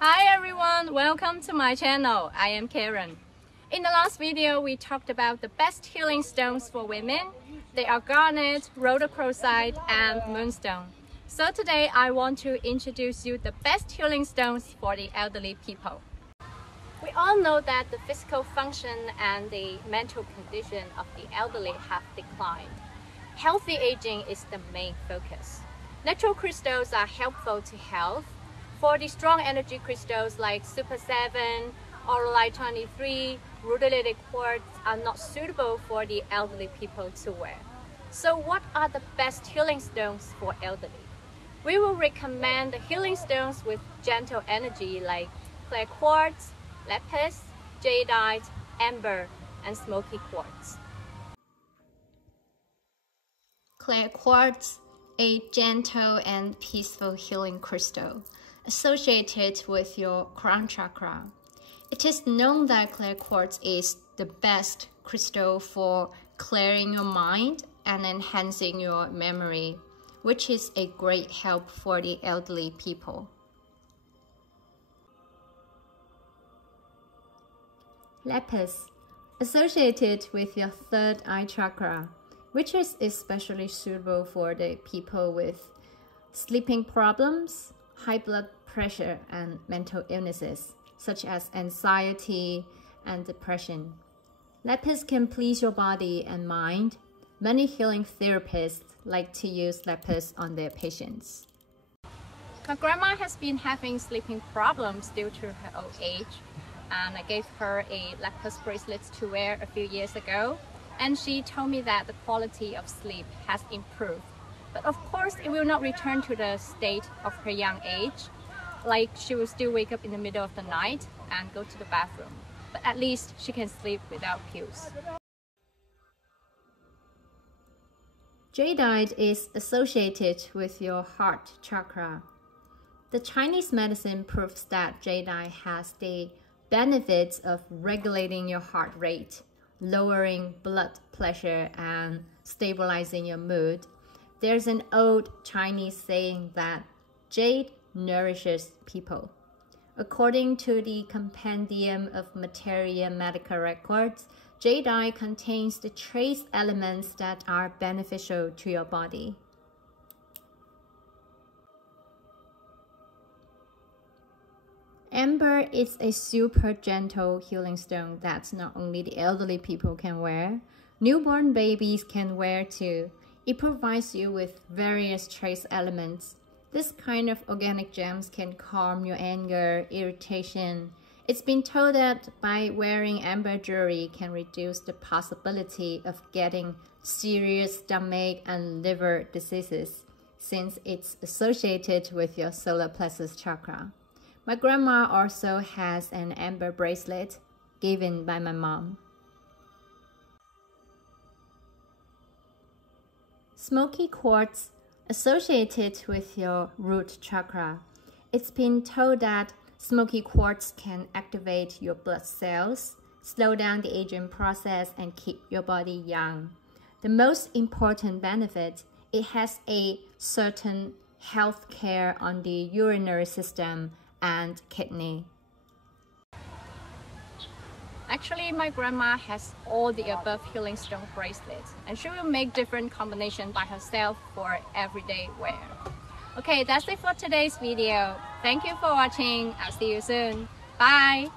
Hi everyone, welcome to my channel. I am Karen. In the last video, we talked about the best healing stones for women. They are garnet, rhodochrosite, and moonstone. So today I want to introduce you the best healing stones for the elderly people. We all know that the physical function and the mental condition of the elderly have declined. Healthy aging is the main focus. Natural crystals are helpful to health. For the strong energy crystals like Super 7, Aurolite 23, rhodolite quartz are not suitable for the elderly people to wear. So what are the best healing stones for elderly? We will recommend the healing stones with gentle energy like clear quartz, lapis, jadeite, amber, and smoky quartz. Clear quartz, a gentle and peaceful healing crystal associated with your crown chakra. It is known that clear quartz is the best crystal for clearing your mind and enhancing your memory, which is a great help for the elderly people. Lapis, associated with your third eye chakra, which is especially suitable for the people with sleeping problems, high blood pressure, and mental illnesses, such as anxiety and depression. Lapis can please your body and mind. Many healing therapists like to use lapis on their patients. My grandma has been having sleeping problems due to her old age, and I gave her a lapis bracelet to wear a few years ago, and she told me that the quality of sleep has improved. But of course, it will not return to the state of her young age. Like, she will still wake up in the middle of the night and go to the bathroom. But at least she can sleep without pills. Jadeite is associated with your heart chakra. The Chinese medicine proves that jadeite has the benefits of regulating your heart rate, lowering blood pressure, and stabilizing your mood. There's an old Chinese saying that jade nourishes people. According to the Compendium of Material Medical Records, jadeite contains the trace elements that are beneficial to your body. Amber is a super gentle healing stone that not only the elderly people can wear, newborn babies can wear too. It provides you with various trace elements. This kind of organic gems can calm your anger, irritation. It's been told that by wearing amber jewelry can reduce the possibility of getting serious stomach and liver diseases, since it's associated with your solar plexus chakra. My grandma also has an amber bracelet given by my mom. Smoky quartz, associated with your root chakra. It's been told that smoky quartz can activate your blood cells, slow down the aging process, and keep your body young. The most important benefit, it has a certain health care on the urinary system and kidney. Actually, my grandma has all the above healing stone bracelets, and she will make different combinations by herself for everyday wear. Okay, that's it for today's video. Thank you for watching. I'll see you soon. Bye!